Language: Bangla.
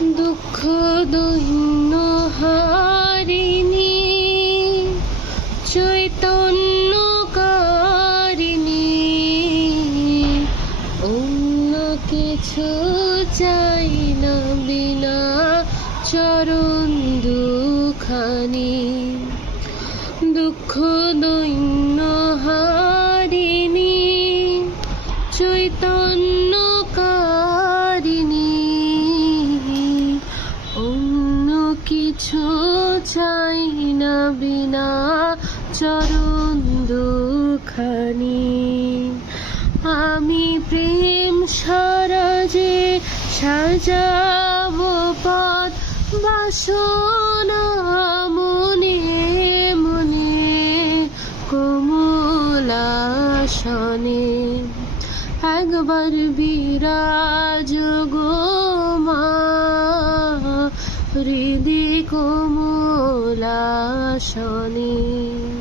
দুঃখ দৈন্য হারিণী চৈতন্য কারিণী, অন্য কিছু চাই না বিনা চরণ দুখানি। দুঃখ দৈন্য হারিণী চৈতন্য কারিণী, অন্য কিছু চাই না বিনা চরণ দুখানি। আমি প্রেম সরজে সাজাবো পথ বাসনা মনে মনে কোমলাসনে। একবার বিরাজ গো মা হৃদি কোমলাসনে।